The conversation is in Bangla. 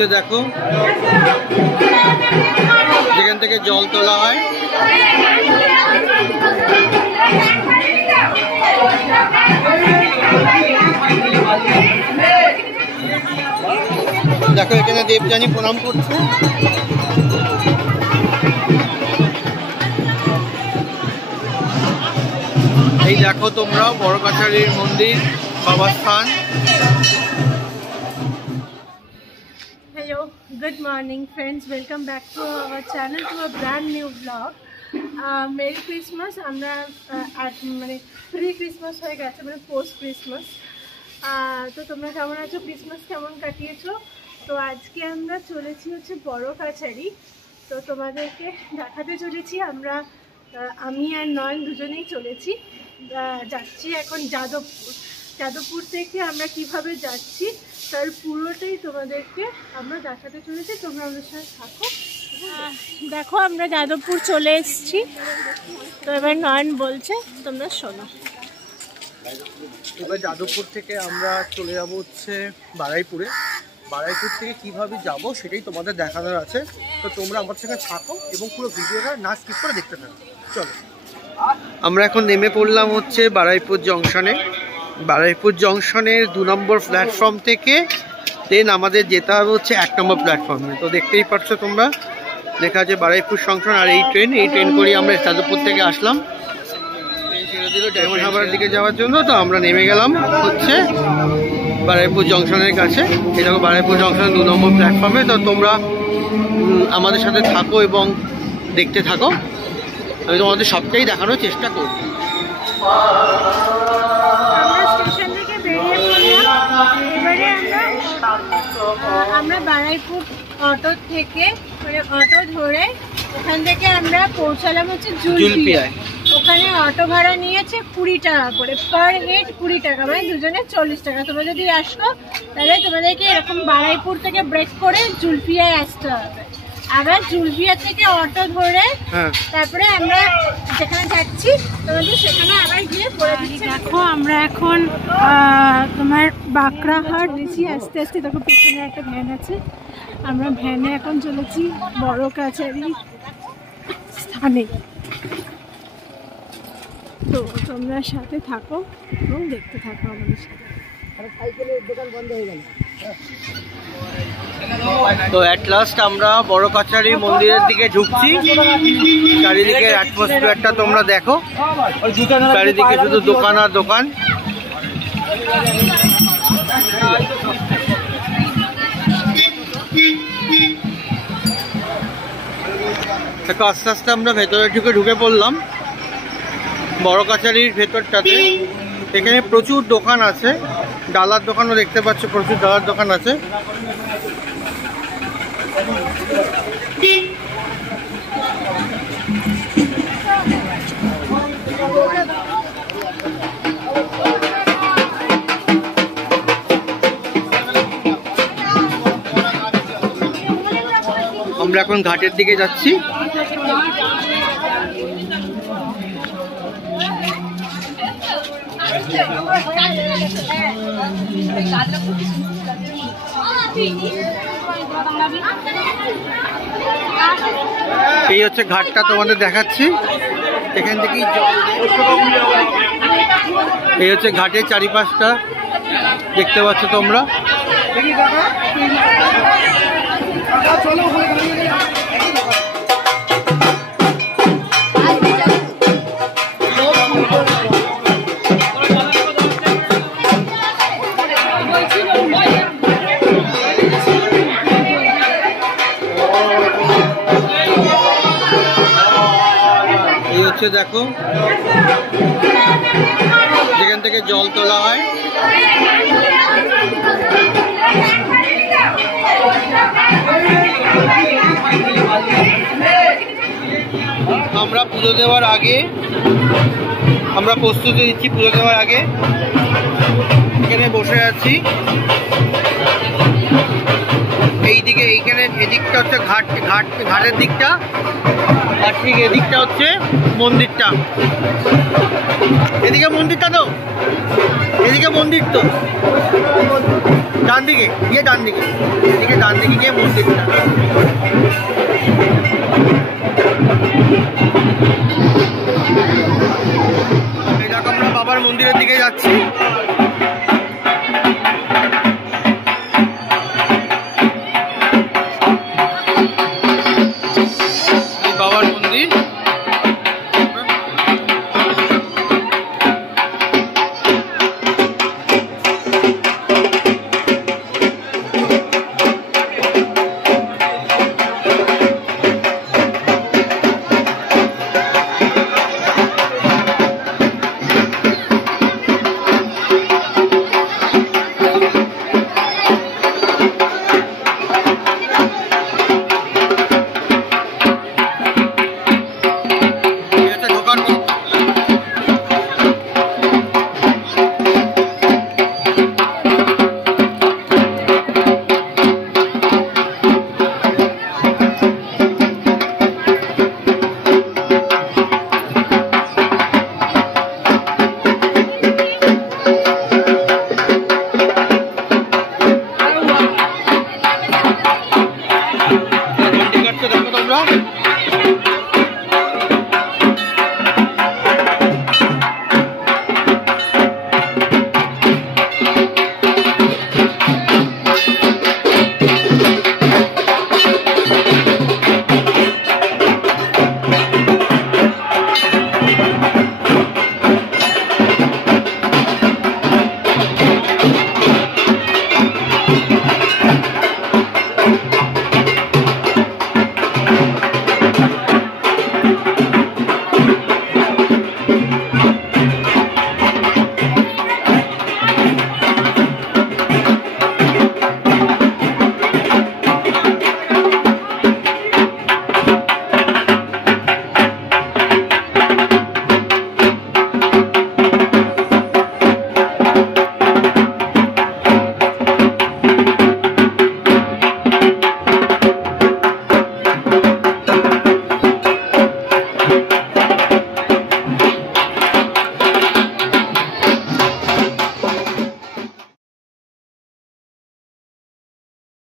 হচ্ছে দেখো যেখান থেকে জল তোলা হয়। দেখো এখানে দেবযানী প্রণাম করছে। এই দেখো তোমরা বড় কাছারির মন্দির বাবার স্থান। Hello, good morning friends, welcome back to our channel, to a brand new vlog. Merry Christmas. আমরা মানে প্রি ক্রিসমাস হয়ে গেছে, মানে পোস্ট ক্রিসমাস। তো তোমরা কেমন আছো, ক্রিসমাস কেমন কাটিয়েছো? তো আজকে আমরা চলেছি হচ্ছে বড় কাছারি। তো তোমাদেরকে দেখাতে চলেছি আমরা, আমি আর নয়ন দুজনেই চলেছি, যাচ্ছি এখন যাদবপুর থেকে আমরা কিভাবে যাচ্ছি তার পুরোটাই তোমাদেরকে আমরা দেখাতে চলেছি। তোমরা আমাদের সাথে থাকো। দেখো আমরা যাদবপুর চলে এসেছি, তো এবার নয়ন বলছে তোমরা শোনো। এবার যাদবপুর থেকে আমরা চলে যাব হচ্ছে বারুইপুরে। বারুইপুর থেকে কিভাবে যাব সেটাই তোমাদের দেখানোর আছে। তো তোমরা আমার সঙ্গে থাকো এবং পুরো ভিডিওটা না স্কিপ করে দেখতে থাকো। চলো, আমরা এখন নেমে পড়লাম হচ্ছে বারুইপুর জংশনে। বারুইপুর জংশনের 2 নম্বর প্ল্যাটফর্ম থেকে দেন আমাদের যেতে হবে হচ্ছে 1 নম্বর প্ল্যাটফর্মে। তো দেখতেই পাচ্ছ তোমরা, লেখা আছে বারুইপুর জংশন। আর এই ট্রেন করে আমরা যাদবপুর থেকে আসলাম ডায়মন্ড হারবারের দিকে যাওয়ার জন্য। তো আমরা নেমে গেলাম হচ্ছে বারুইপুর জংশনের কাছে। এই দেখো বারুইপুর জংশনের 2 নম্বর প্ল্যাটফর্মে। তো তোমরা আমাদের সাথে থাকো এবং দেখতে থাকো, আমি তোমাদের সবটাই দেখানোর চেষ্টা করব। আমরা বারুইপুর অটো থেকে, মানে অটো ধরে ওখান থেকে আমরা পৌঁছালাম হচ্ছে জুলপিয়ায়। ওখানে অটো ভাড়া নিয়েছে 20 টাকা করে, পার হেড 20 টাকা, মানে দুজনে 40 টাকা। তোমরা যদি আসো তাহলে তোমাদেরকে এরকম বারুইপুর থেকে ব্রেক করে জুলপিয়ায় আসতে হবে। আবার জুলপিয়া থেকে অটো ধরে তারপরে আমরা যেখানে যাচ্ছি তোমাদের সেখানে আবার গিয়ে পড়ে দিচ্ছি। দেখো আমরা এখন তোমার বাঁকড়াহাট দিচ্ছি আস্তে আস্তে। দেখো পেছনে একটা ভ্যান আছে, আমরা ভ্যানে এখন চলেছি বড় কাছারি স্থানে। তো তোমরা সাথে থাকো এবং দেখতে থাকো আমাদের সাথে। সাইকেলের দোকান বন্ধ হয়ে গেল। তো অ্যাট লাস্ট আমরা বড় কাছারি মন্দিরের দিকে ঢুকছি। চারিদিকে অ্যাটমসফিয়ারটা তোমরা দেখো, চারিদিকে শুধু দোকান আর দোকান। আস্তে আস্তে আমরা ভেতরে ঢুকে পড়লাম বড় কাছারির ভেতরটাতে। এখানে প্রচুর দোকান আছে, ডালার দোকানও দেখতে পাচ্ছ, প্রচুর ডালার দোকান আছে। আমরা এখন ঘাটের দিকে যাচ্ছি। এই হচ্ছে ঘাটটা তোমাদের দেখাচ্ছি, এখান থেকেই এই হচ্ছে ঘাটের চারিপাশটা দেখতে পাচ্ছ তোমরা। দেখো যেখান থেকে জল তোলা হয়। আমরা পুজো দেওয়ার আগে, আমরা প্রস্তুতি নিচ্ছি পুজো দেওয়ার আগে। এখানে বসে আছি, এইদিকে এইখানে এদিকটা হচ্ছে ঘাটের দিকটা, আর ঠিক এদিকটা হচ্ছে মন্দিরটা। এদিকে মন্দিরটা তো, এদিকে মন্দির তো, ডান দিকে গিয়ে ডান দিকে, এদিকে ডান দিকে গিয়ে মন্দিরটা। এরকম আমরা বাবার মন্দিরের দিকে যাচ্ছি। বাবার মন্দির ঢোকার